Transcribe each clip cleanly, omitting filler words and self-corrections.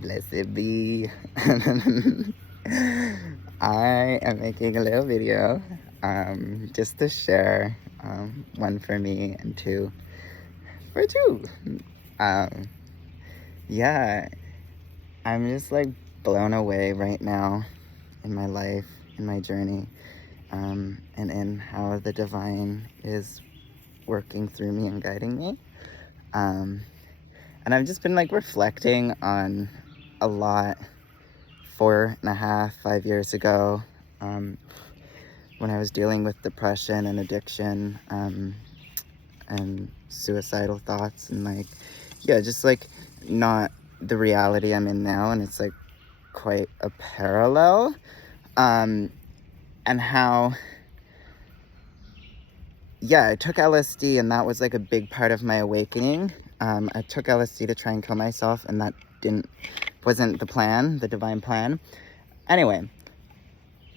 Blessed be. I am making a little video just to share, one for me and two for two. Um, yeah, I'm just like blown away right now in my life, in my journey, and in how the divine is working through me and guiding me. Um, and I've just been like reflecting on a lot 4.5, 5 years ago, um, when I was dealing with depression and addiction, and suicidal thoughts, and like, yeah, just like not the reality I'm in now. And it's like quite a parallel, and how, yeah, I took LSD, and that was like a big part of my awakening. I took LSD to try and kill myself, and that wasn't the plan, the divine plan. Anyway,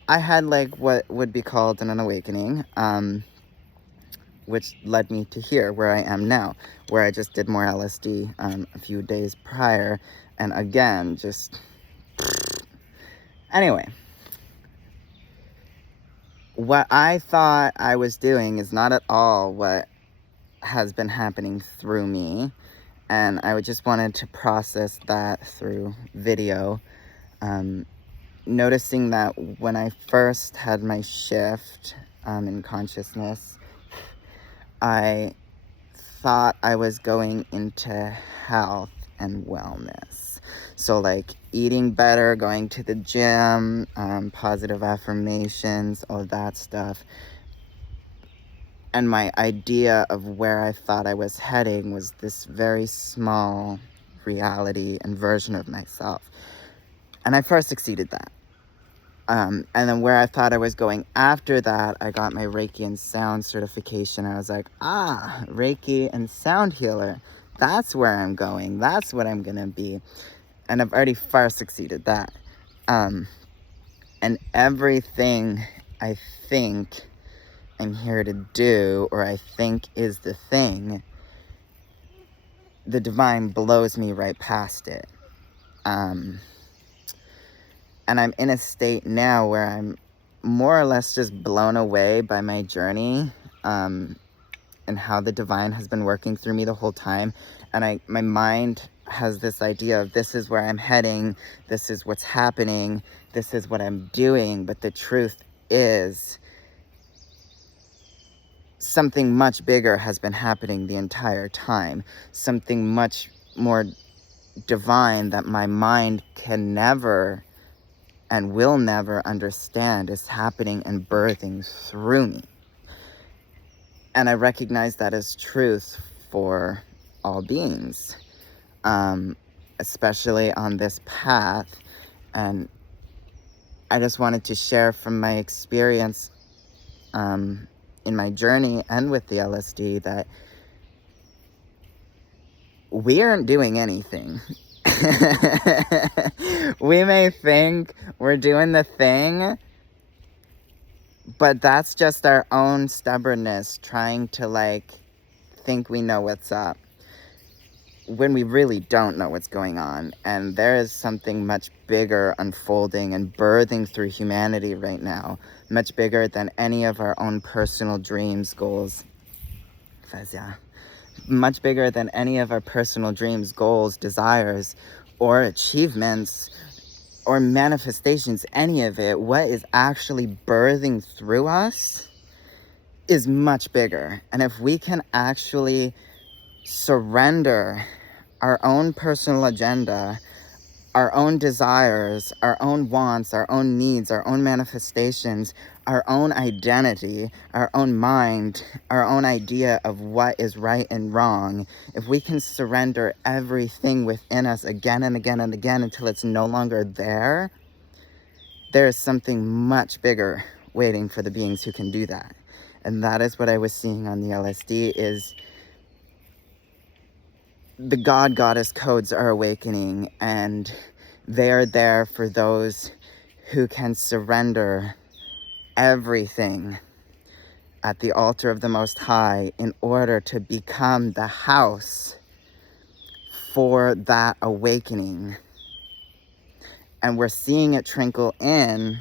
I had like what would be called an awakening, which led me to here, where I am now, where I just did more LSD a few days prior, and again, just... Anyway, what I thought I was doing is not at all what has been happening through me, and I just wanted to process that through video, noticing that when I first had my shift in consciousness, I thought I was going into health and wellness. So like eating better, going to the gym, positive affirmations, all that stuff. And my idea of where I thought I was heading was this very small reality and version of myself. And I first exceeded that. And then where I thought I was going after that, I got my Reiki and sound certification. I was like, Reiki and sound healer. That's where I'm going. That's what I'm going to be. And I've already far succeeded that. And everything I think I'm here to do, or I think is the thing, the divine blows me right past it. And I'm in a state now where I'm more or less just blown away by my journey, and how the divine has been working through me the whole time. And my mind has this idea of this is where I'm heading, this is what's happening, this is what I'm doing. But the truth is, something much bigger has been happening the entire time. Something much more divine that my mind can never and will never understand is happening and birthing through me. And I recognize that as truth for all beings, especially on this path. And I just wanted to share from my experience in my journey and with the LSD that we aren't doing anything. We may think we're doing the thing, but that's just our own stubbornness trying to like think we know what's up, when we really don't know what's going on. And there is something much bigger unfolding and birthing through humanity right now, much bigger than any of our own personal dreams, goals. Much bigger than any of our personal dreams, goals, desires, or achievements, or manifestations, any of it. What is actually birthing through us is much bigger. And if we can actually surrender our own personal agenda, our own desires, our own wants, our own needs, our own manifestations, our own identity, our own mind, our own idea of what is right and wrong, if we can surrender everything within us again and again and again until it's no longer there, there is something much bigger waiting for the beings who can do that. And that is what I was seeing on the LSD, is the God-Goddess codes are awakening, and they are there for those who can surrender everything at the altar of the Most High in order to become the house for that awakening. And we're seeing it trickle in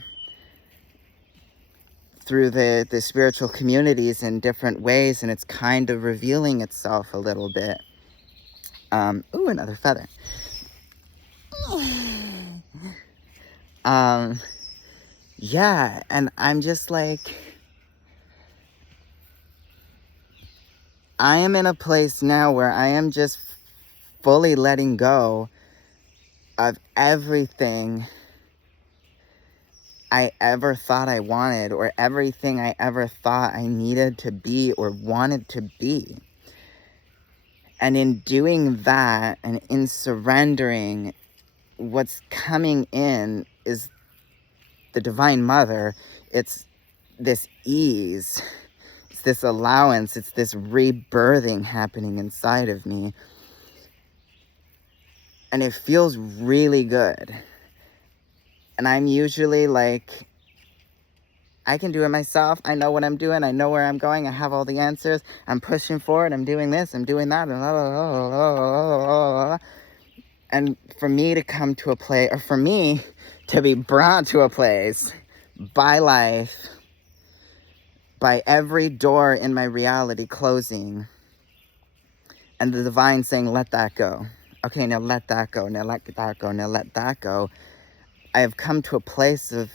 through the spiritual communities in different ways, and it's kind of revealing itself a little bit. Ooh, another feather. Yeah, and I'm just like, I am in a place now where I am just fully letting go of everything I ever thought I wanted, or everything I ever thought I needed to be or wanted to be. And in doing that and in surrendering, what's coming in is the Divine Mother. It's this ease, it's this allowance, it's this rebirthing happening inside of me. And it feels really good. And I'm usually like, I can do it myself. I know what I'm doing. I know where I'm going. I have all the answers. I'm pushing forward. I'm doing this. I'm doing that. And for me to come to a place, or for me to be brought to a place by life, by every door in my reality closing, and the divine saying, let that go. Okay, now let that go. Now let that go. Now let that go. I have come to a place of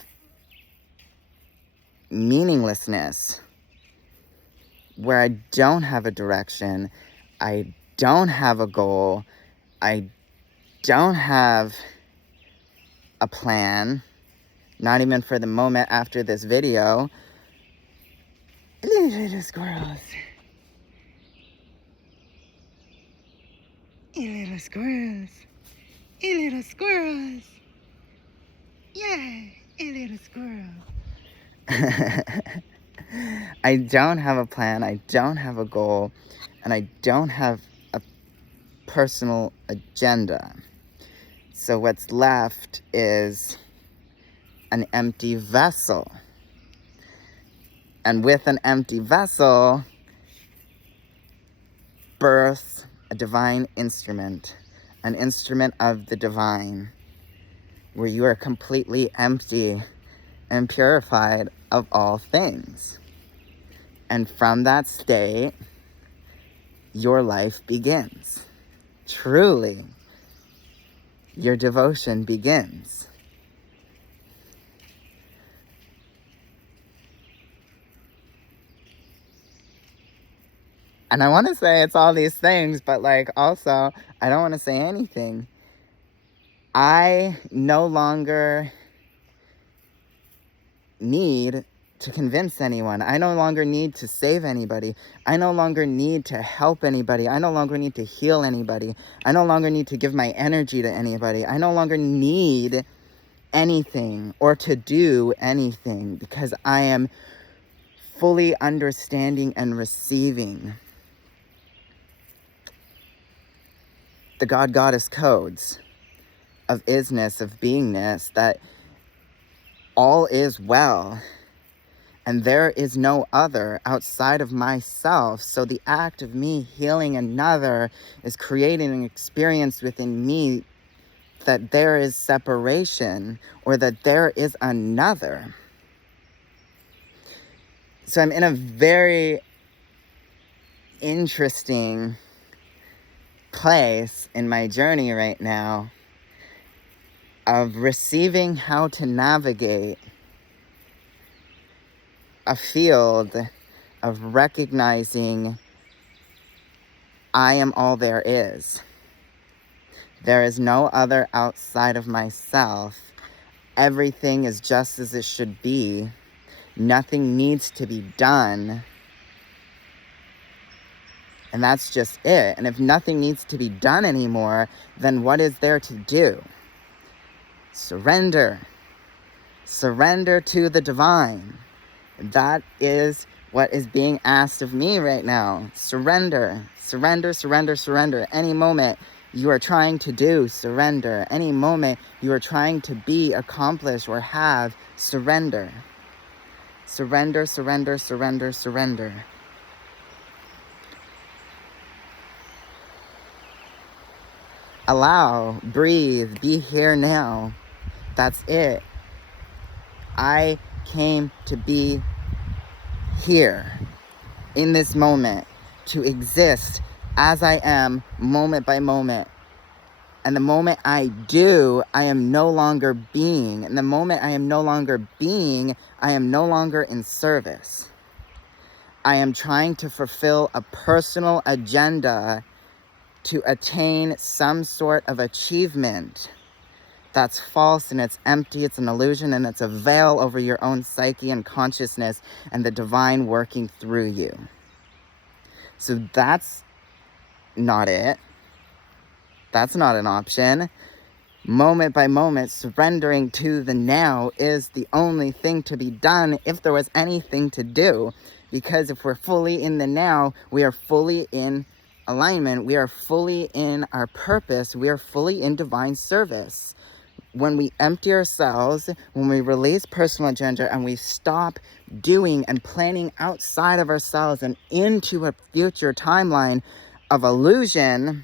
meaninglessness where I don't have a direction. I don't have a goal. I don't have a plan. Not even for the moment after this video. Little squirrels. Little squirrels. Little squirrels. Yeah, little squirrel. I don't have a plan. I don't have a goal. And I don't have a personal agenda. So what's left is an empty vessel. And with an empty vessel, birth a divine instrument, an instrument of the divine, where you are completely empty and purified of all things. And from that state, your life begins. Truly, your devotion begins. And I want to say it's all these things, but like also, I don't want to say anything. I no longer need to convince anyone. I no longer need to save anybody. I no longer need to help anybody. I no longer need to heal anybody. I no longer need to give my energy to anybody. I no longer need anything or to do anything, because I am fully understanding and receiving the God-Goddess codes of isness, of beingness, that all is well. And there is no other outside of myself. So the act of me healing another is creating an experience within me that there is separation, or that there is another. So I'm in a very interesting place in my journey right now of receiving how to navigate a field of recognizing I am all there is. There is no other outside of myself. Everything is just as it should be. Nothing needs to be done. And that's just it. And if nothing needs to be done anymore, then what is there to do? Surrender. Surrender to the divine. That is what is being asked of me right now. Surrender. Surrender, surrender, surrender. Any moment you are trying to do, surrender. Any moment you are trying to be, accomplish, or have, surrender. Surrender, surrender, surrender, surrender. Allow, breathe, be here now. That's it. I came to be here in this moment, to exist as I am, moment by moment. And the moment I do, I am no longer being. And the moment I am no longer being, I am no longer in service. I am trying to fulfill a personal agenda to attain some sort of achievement that's false and it's empty, it's an illusion, and it's a veil over your own psyche and consciousness and the divine working through you. So that's not it. That's not an option. Moment by moment, surrendering to the now is the only thing to be done if there was anything to do. Because if we're fully in the now, we are fully in alignment. We are fully in our purpose. We are fully in divine service. When we empty ourselves, when we release personal agenda and we stop doing and planning outside of ourselves and into a future timeline of illusion,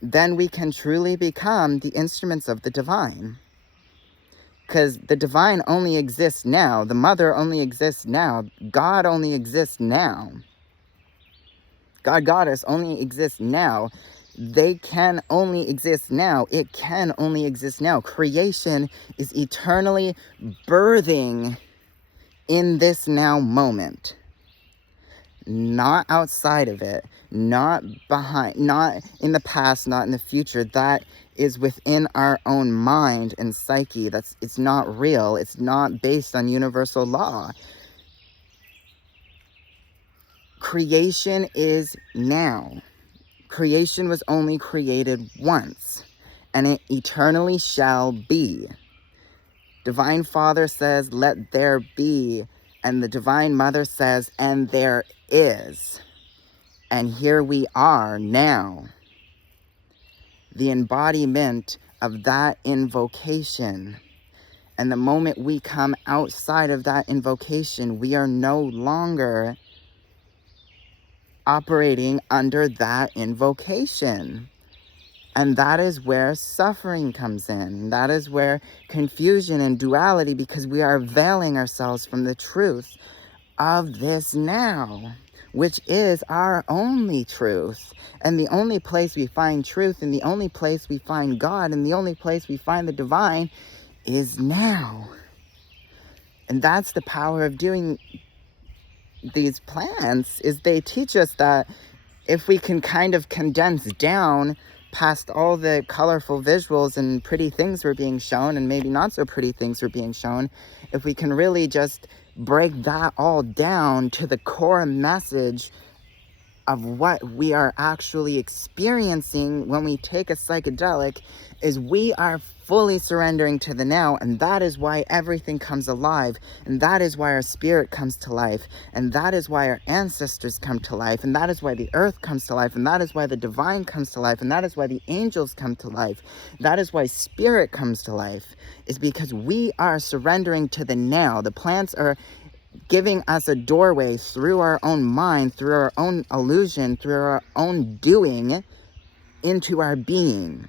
then we can truly become the instruments of the divine. Because the divine only exists now. The mother only exists now. God only exists now. God, Goddess only exists now. They can only exist now. It can only exist now. Creation is eternally birthing in this now moment. Not outside of it, not behind, not in the past, not in the future. That is within our own mind and psyche. It's not real. It's not based on universal law. Creation is now. Creation was only created once, and it eternally shall be. Divine Father says, let there be. And the Divine Mother says, and there is. And here we are now. The embodiment of that invocation. And the moment we come outside of that invocation, we are no longer operating under that invocation. And that is where suffering comes in. That is where confusion and duality, because we are veiling ourselves from the truth of this now, which is our only truth. And the only place we find truth, and the only place we find God, and the only place we find the divine is now. And that's the power of doing these plants, is they teach us that if we can kind of condense down past all the colorful visuals and pretty things were being shown, and maybe not so pretty things were being shown, if we can really just break that all down to the core message of what we are actually experiencing when we take a psychedelic, is we are fully surrendering to the now. And that is why everything comes alive, and that is why our spirit comes to life, and that is why our ancestors come to life, and that is why the earth comes to life, and that is why the divine comes to life, and that is why the angels come to life. That is why spirit comes to life, is because we are surrendering to the now. The plants are giving us a doorway through our own mind, through our own illusion, through our own doing, into our being,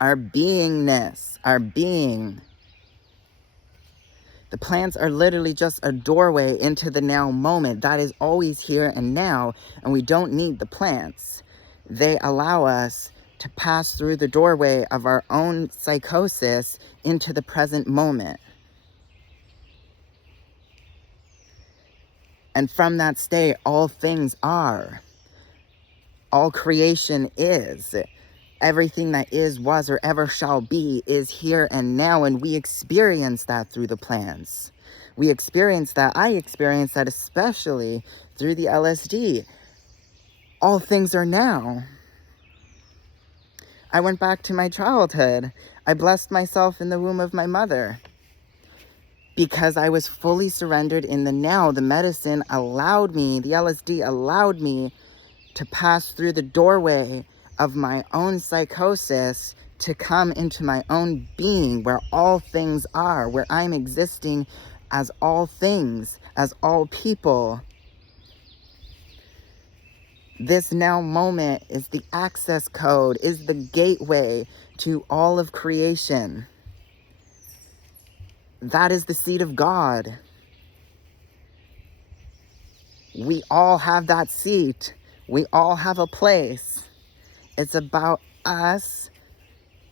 our beingness, our being. The plants are literally just a doorway into the now moment that is always here and now, and we don't need the plants. They allow us to pass through the doorway of our own psychosis into the present moment. And from that state, all things are. All creation is. Everything that is, was, or ever shall be is here and now. And we experience that through the plants. We experience that. I experience that especially through the LSD. All things are now. I went back to my childhood. I blessed myself in the womb of my mother. Because I was fully surrendered in the now. The medicine allowed me, the LSD allowed me to pass through the doorway of my own psychosis to come into my own being, where all things are, where I'm existing as all things, as all people. This now moment is the access code, is the gateway to all of creation. That is the seat of God. We all have that seat. We all have a place. It's about us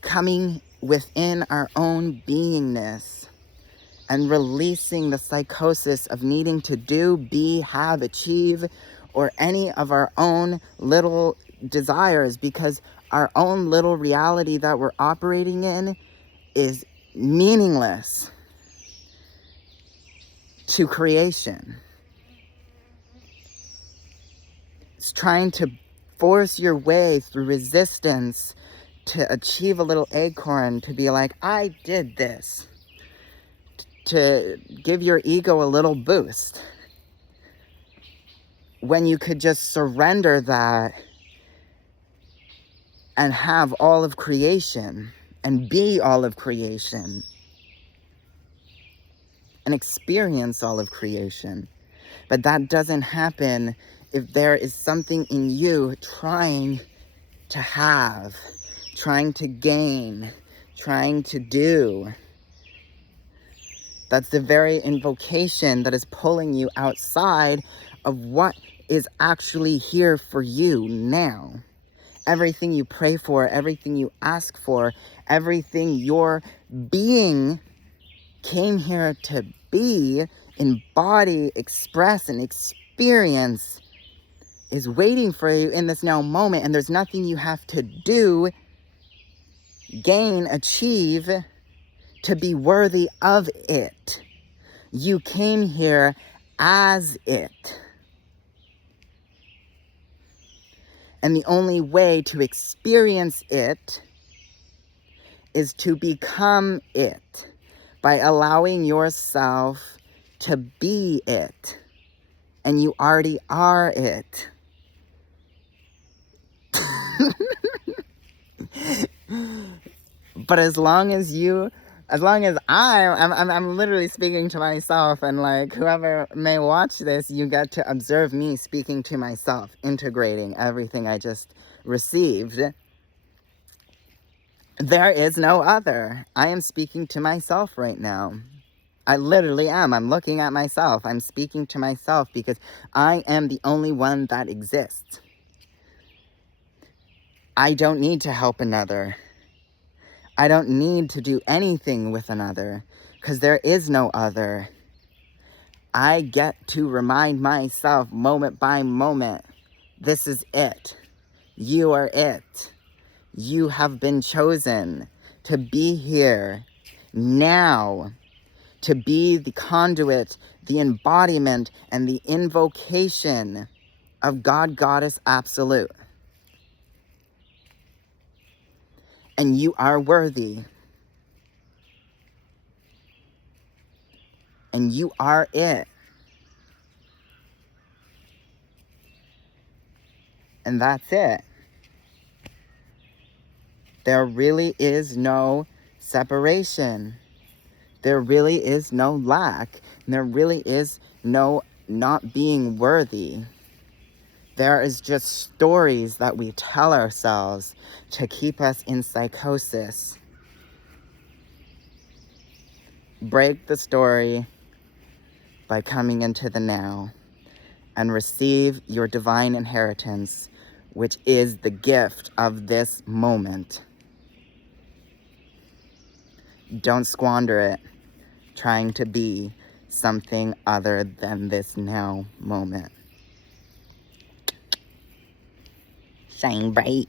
coming within our own beingness and releasing the psychosis of needing to do, be, have, achieve, or any of our own little desires, because our own little reality that we're operating in is meaningless to creation. It's trying to force your way through resistance to achieve a little acorn, to be like, I did this, to give your ego a little boost, when you could just surrender that and have all of creation and be all of creation and experience all of creation. But that doesn't happen if there is something in you trying to have, trying to gain, trying to do. That's the very invocation that is pulling you outside of what is actually here for you now. Everything you pray for, everything you ask for, everything your being came here to be, embody, express, and experience is waiting for you in this now moment. And there's nothing you have to do, gain, achieve to be worthy of it. You came here as it. And the only way to experience it is to become it by allowing yourself to be it. And you already are it. But as long as I'm literally speaking to myself, and like whoever may watch this, you get to observe me speaking to myself, integrating everything I just received. There is no other. I am speaking to myself right now. I literally am. I'm looking at myself. I'm speaking to myself because I am the only one that exists. I don't need to help another. I don't need to do anything with another, because there is no other. I get to remind myself moment by moment, this is it. You are it. You have been chosen to be here now, to be the conduit, the embodiment, and the invocation of God, Goddess, Absolute. And you are worthy. And you are it. And that's it. There really is no separation. There really is no lack. And there really is no not being worthy. There is just stories that we tell ourselves to keep us in psychosis. Break the story by coming into the now and receive your divine inheritance, which is the gift of this moment. Don't squander it trying to be something other than this now moment. Shine bright.